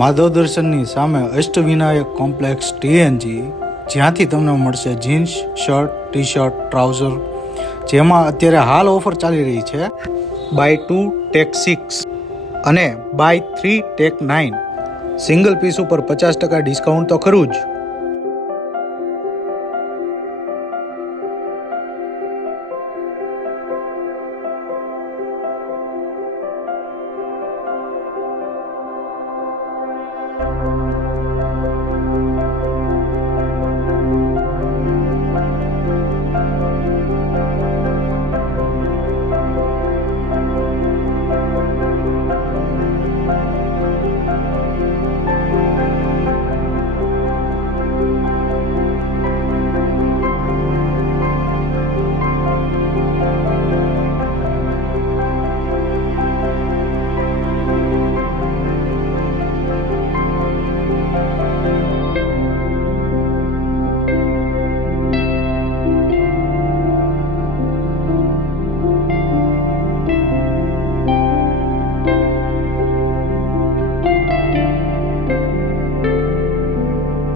માધવ દર્શનની સામે Ashtavinayak complex TNG, જ્યાંથી તમને મળશે jeans, shirt, T shirt, trouser, જેમાં અત્યારે હાલ ઓફર ચાલી રહી છે બાય 2 ટેક 6 અને બાય 3 ટેક 9. સિંગલ પીસ ઉપર 50% ડિસ્કાઉન્ટ તો ખરું જ,